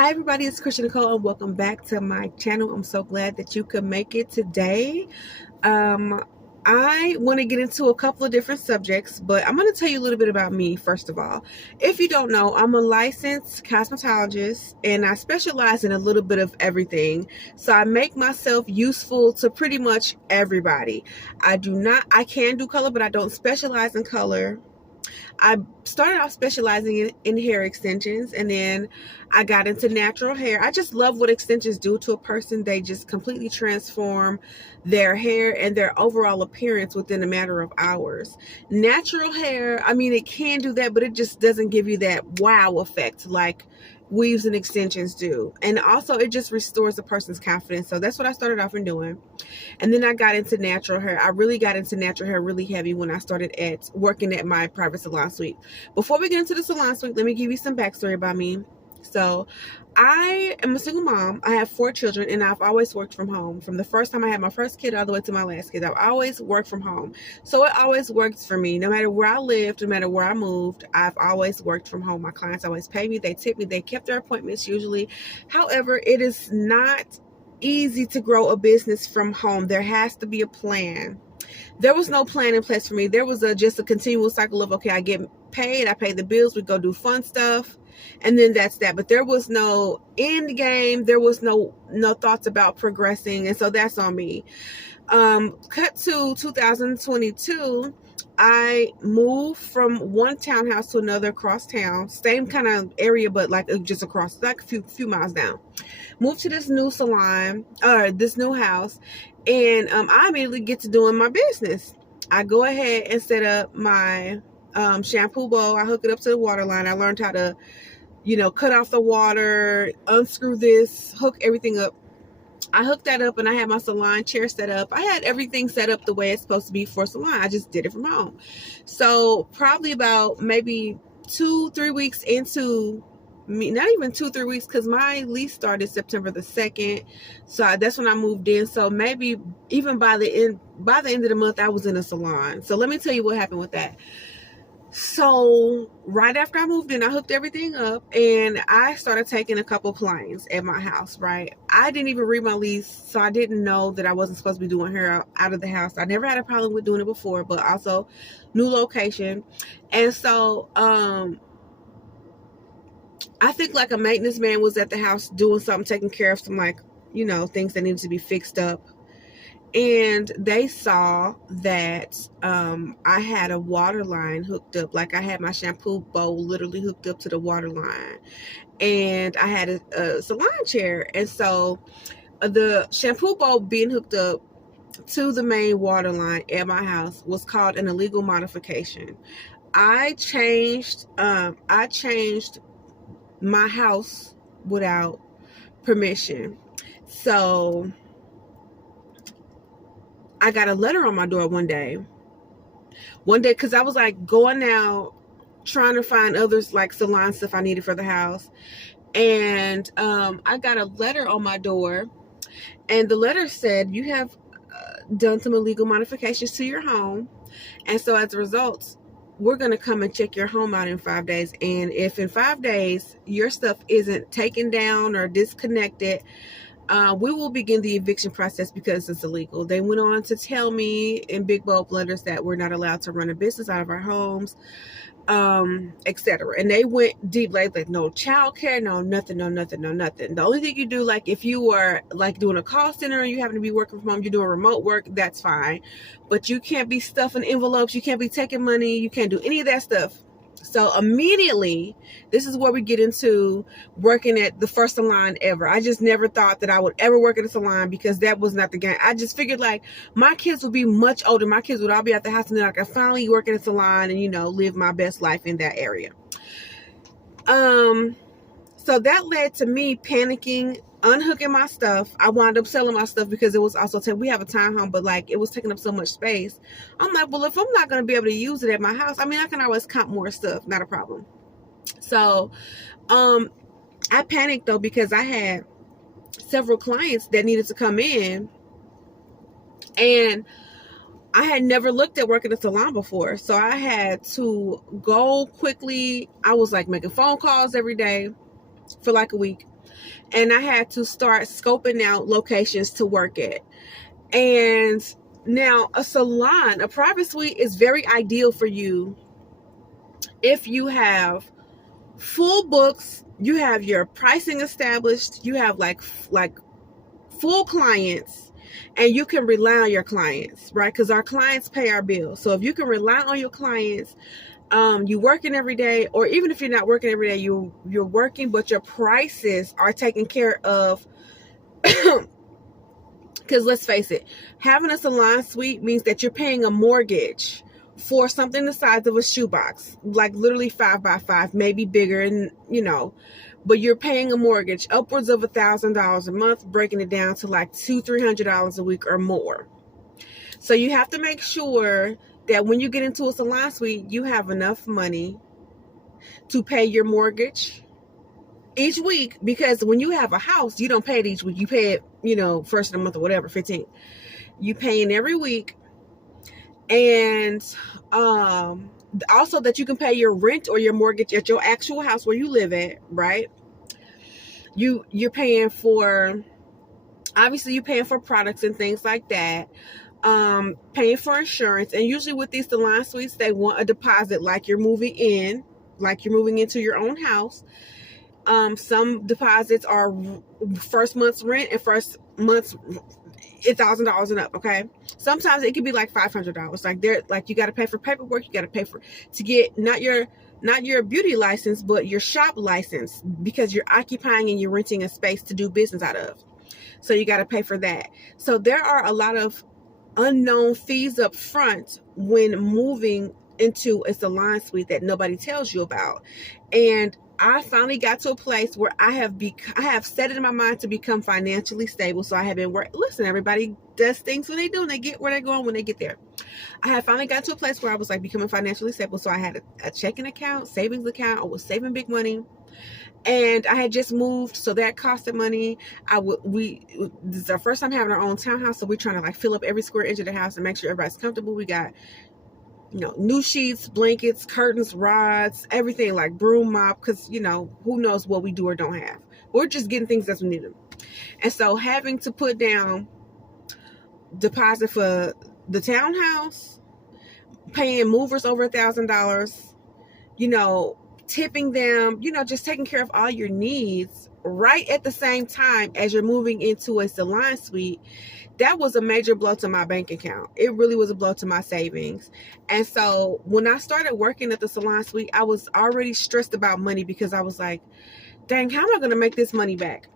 Hi everybody, it's Christian Nicole and welcome back to my channel. I'm so glad that you could make it today. I want to get into a couple of different subjects, but I'm going to tell you a little bit about me first of all. If you don't know, I'm a licensed cosmetologist and I specialize in a little bit of everything. So I make myself useful to pretty much everybody. I can do color, but I don't specialize in color. I started off specializing in hair extensions, and then I got into natural hair. I just love what extensions do to a person. They just completely transform their hair and their overall appearance within a matter of hours. Natural hair, I mean, it can do that, but it just doesn't give you that wow effect like weaves and extensions do. And also it just restores a person's confidence. So that's what I started off in doing. And then I got into natural hair. I really got into natural hair really heavy when I started working at my private salon suite. Before we get into the salon suite, let me give you some backstory about me. So I am a single mom. I have 4 children and I've always worked from home. From the first time I had my first kid all the way to my last kid, I've always worked from home. So it always works for me. No matter where I lived, no matter where I moved, I've always worked from home. My clients always pay me. They tip me. They kept their appointments usually. However, it is not easy to grow a business from home. There has to be a plan. There was no plan in place for me. There was just a continual cycle of, okay, I get paid, I pay the bills, we go do fun stuff, and then that's that. But there was no end game. There was no thoughts about progressing, and so that's on me. Cut to 2022. I moved from one townhouse to another across town, same kind of area, but like just across, like a few miles down. Moved to this new salon, or this new house, and I immediately get to doing my business. I go ahead and set up my shampoo bowl. I hook it up to the water line. I learned how to, cut off the water, unscrew this, hook everything up. I hooked that up and I had my salon chair set up. I had everything set up the way it's supposed to be for a salon. I just did it from home. So probably about maybe 2-3 weeks into me, not even 2-3 weeks, because my lease started September the 2nd. So that's when I moved in. So maybe even by the end of the month, I was in a salon. So let me tell you what happened with that. So right after I moved in, I hooked everything up and I started taking a couple clients at my house, right? I didn't even read my lease, so I didn't know that I wasn't supposed to be doing hair out of the house. I never had a problem with doing it before, but also new location. And so I think like a maintenance man was at the house doing something, taking care of some things that needed to be fixed up. And they saw that I had a water line hooked up. Like I had my shampoo bowl literally hooked up to the water line. And I had a salon chair. And so the shampoo bowl being hooked up to the main water line at my house was called an illegal modification. I changed my house without permission. So I got a letter on my door one day because I was like going out trying to find others like salon stuff I needed for the house, and I got a letter on my door, and the letter said you have done some illegal modifications to your home, and so as a result we're going to come and check your home out in 5 days, and if in 5 days your stuff isn't taken down or disconnected, we will begin the eviction process because it's illegal. They went on to tell me in big bold letters that we're not allowed to run a business out of our homes, etc. And they went deep, like no child care, no nothing. The only thing you do, like if you are like doing a call center and you happen to be working from home, you're doing remote work, that's fine. But you can't be stuffing envelopes, you can't be taking money, you can't do any of that stuff. So immediately, this is where we get into working at the first salon ever. I just never thought that I would ever work at a salon because that was not the game. I just figured like my kids would be much older. My kids would all be at the house and then I could finally work at a salon and, live my best life in that area. So that led to me panicking, unhooking my stuff. I wound up selling my stuff because it was also we have a townhome, but like it was taking up so much space. I'm like, well, if I'm not going to be able to use it at my house, I mean, I can always comp more stuff, not a problem. So I panicked though because I had several clients that needed to come in, and I had never looked at working at a salon before, so I had to go quickly. I was like making phone calls every day for like a week. and I had to start scoping out locations to work at. And now a salon, a private suite, is very ideal for you if you have full books, you have your pricing established, you have like full clients, and you can rely on your clients, right? Because our clients pay our bills. So if you can rely on your clients, you working every day, or even if you're not working every day, you're working, but your prices are taken care of. Because let's face it, having a salon suite means that you're paying a mortgage for something the size of a shoebox, like literally 5x5, maybe bigger, and but you're paying a mortgage upwards of $1,000 a month, breaking it down to like $200-$300 a week or more. So you have to make sure that when you get into a salon suite, you have enough money to pay your mortgage each week, because when you have a house, you don't pay it each week. You pay it, first of the month or whatever, 15. You pay it every week. And also that you can pay your rent or your mortgage at your actual house where you live at, right? You're paying for, obviously you're paying for products and things like that. Paying for insurance. And usually with these salon suites, they want a deposit like you're moving into your own house. Some deposits are first month's rent and first month's $1,000 and up. Okay, sometimes it could be like $500. Like you got to pay for paperwork. You got to pay for to get not your beauty license, but your shop license, because you're occupying and you're renting a space to do business out of. So you got to pay for that. So there are a lot of unknown fees up front when moving into a salon suite that nobody tells you about. And I finally got to a place where I have set it in my mind to become financially stable. So I have been working. Listen, everybody does things when they do, and they get where they're going when they get there. I have finally got to a place where I was like becoming financially stable. So I had a checking account, savings account. I was saving big money, and I had just moved, so that costed money. This is our first time having our own townhouse, so we're trying to like fill up every square inch of the house and make sure everybody's comfortable. We got new sheets, blankets, curtains, rods, everything, like broom, mop, because who knows what we do or don't have. We're just getting things as we need them. And so having to put down deposit for the townhouse, paying movers over $1,000, tipping them, just taking care of all your needs right at the same time as you're moving into a salon suite, that was a major blow to my bank account. It really was a blow to my savings. And so when I started working at the salon suite, I was already stressed about money, because I was like, dang, how am I going to make this money back?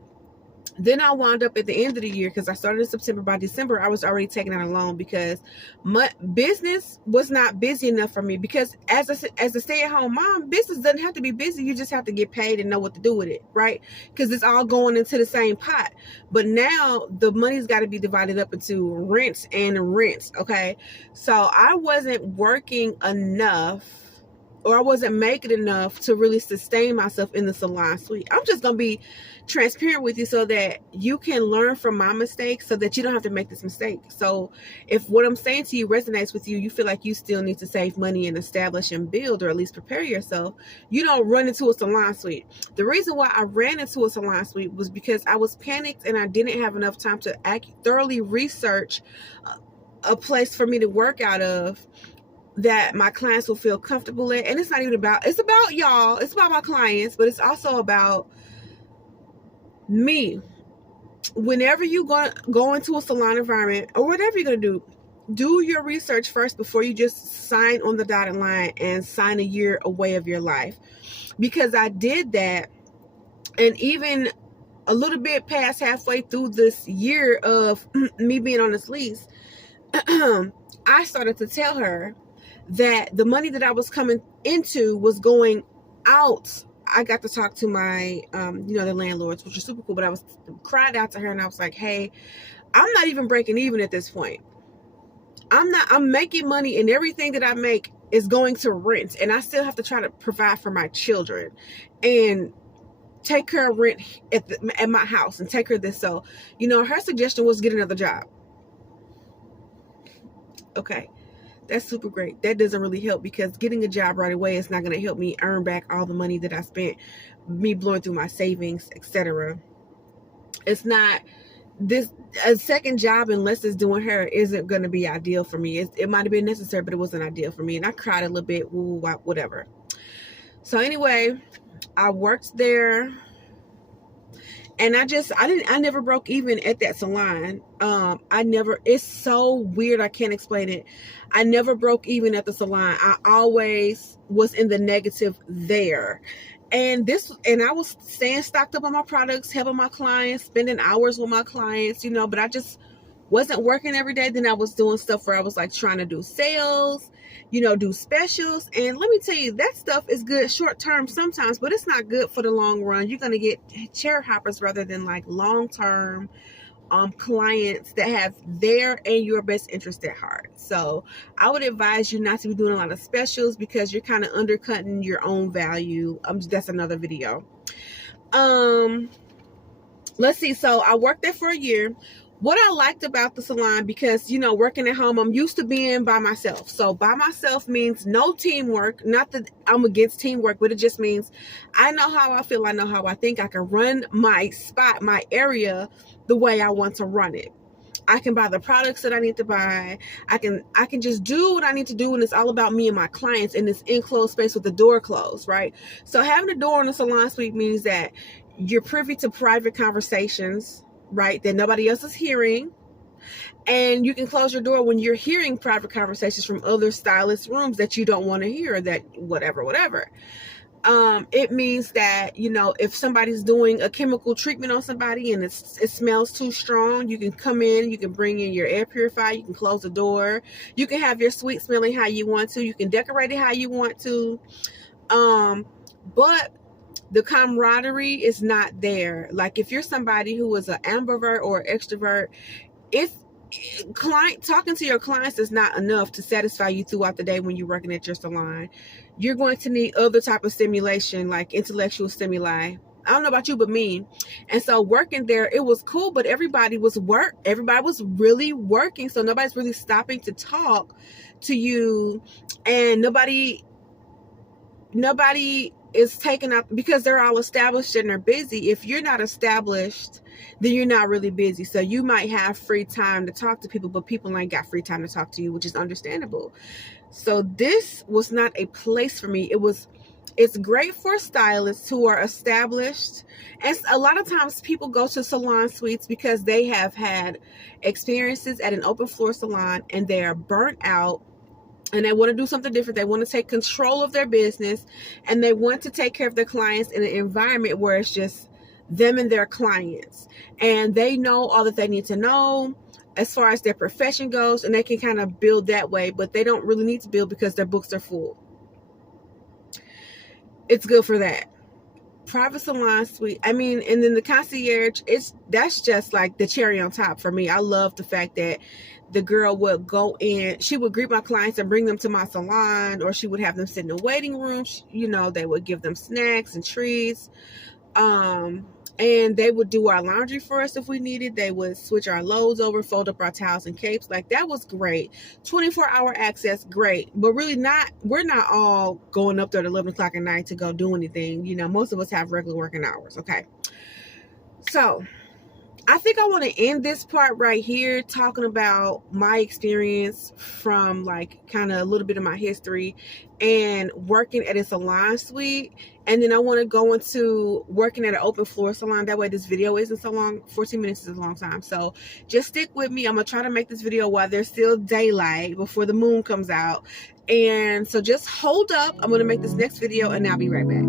Then I wound up at the end of the year, because I started in September. By December, I was already taking out a loan, because my business was not busy enough for me. Because as a stay-at-home mom, business doesn't have to be busy. You just have to get paid and know what to do with it, right? Because it's all going into the same pot. But now the money's got to be divided up into rents and rents, okay? So I wasn't working enough, or I wasn't making enough to really sustain myself in the salon suite. I'm just going to be transparent with you so that you can learn from my mistakes, so that you don't have to make this mistake. So if what I'm saying to you resonates with you, you feel like you still need to save money and establish and build, or at least prepare yourself, you don't run into a salon suite. The reason why I ran into a salon suite was because I was panicked and I didn't have enough time to thoroughly research a place for me to work out of that my clients will feel comfortable in. And it's not even about, it's about y'all, it's about my clients, but it's also about me. Whenever you go into a salon environment, or whatever you're going to do your research first before you just sign on the dotted line and sign a year away of your life. Because I did that, and even a little bit past halfway through this year of me being on this lease, I started to tell her that the money that I was coming into was going out. I got to talk to my, the landlords, which is super cool, but I was cried out to her, and I was like, hey, I'm not even breaking even at this point. I'm making money, and everything that I make is going to rent, and I still have to try to provide for my children and take care of rent at my house and take care of this. So, her suggestion was get another job. Okay. That's super great. That doesn't really help because getting a job right away is not going to help me earn back all the money that I spent, me blowing through my savings, etc. It's not this a second job unless it's doing hair isn't going to be ideal for me. It might have been necessary, but it wasn't ideal for me, and I cried a little bit. Whatever. So anyway, I worked there. And I never broke even at that salon. It's so weird. I can't explain it. I never broke even at the salon. I always was in the negative there. And I was staying stocked up on my products, helping my clients, spending hours with my clients, but I just wasn't working every day. Then I was doing stuff where I was like trying to do sales, do specials. And let me tell you, that stuff is good short term sometimes, but it's not good for the long run. You're going to get chair hoppers rather than like long term clients that have their and your best interest at heart. So I would advise you not to be doing a lot of specials because you're kind of undercutting your own value. That's another video. Let's see. So I worked there for a year. What I liked about the salon, because, working at home, I'm used to being by myself. So by myself means no teamwork. Not that I'm against teamwork, but it just means I know how I feel. I know how I think. I can run my spot, my area, the way I want to run it. I can buy the products that I need to buy. I can just do what I need to do, and it's all about me and my clients in this enclosed space with the door closed, right? So having a door in the salon suite means that you're privy to private conversations, right, that nobody else is hearing. And you can close your door when you're hearing private conversations from other stylist rooms that you don't want to hear, that whatever. It means that, if somebody's doing a chemical treatment on somebody and it smells too strong, you can come in, you can bring in your air purifier, you can close the door, you can have your suite smelling how you want to, you can decorate it how you want to. But the camaraderie is not there. Like if you're somebody who is an ambivert or extrovert, talking to your clients is not enough to satisfy you throughout the day when you're working at your salon. You're going to need other type of stimulation, like intellectual stimuli. I don't know about you, but me. And so working there, it was cool, but everybody was really working. So nobody's really stopping to talk to you, and nobody is taken up because they're all established and they're busy. If you're not established, then you're not really busy. So you might have free time to talk to people, but people ain't got free time to talk to you, which is understandable. So this was not a place for me. It's great for stylists who are established. And a lot of times people go to salon suites because they have had experiences at an open floor salon and they are burnt out. And they want to do something different. They want to take control of their business, and they want to take care of their clients in an environment where it's just them and their clients. And they know all that they need to know as far as their profession goes, and they can kind of build that way, but they don't really need to build because their books are full. It's good for that. Private salon suite, and then the concierge, that's just like the cherry on top for me. I love the fact that the girl would go in, she would greet my clients and bring them to my salon, or she would have them sit in the waiting room. They would give them snacks and treats. And they would do our laundry for us if we needed. They would switch our loads over, fold up our towels and capes. Like, that was great. 24-hour access, great. But really we're not all going up there at 11 o'clock at night to go do anything. Most of us have regular working hours. Okay. So I think I want to end this part right here talking about my experience from like kind of a little bit of my history and working at a salon suite. And then I want to go into working at an open floor salon. That way this video isn't so long. 14 minutes is a long time. So just stick with me. I'm going to try to make this video while there's still daylight before the moon comes out. And so just hold up. I'm going to make this next video and I'll be right back.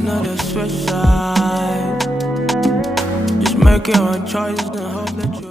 Another switch side. Just making my choices and hope that you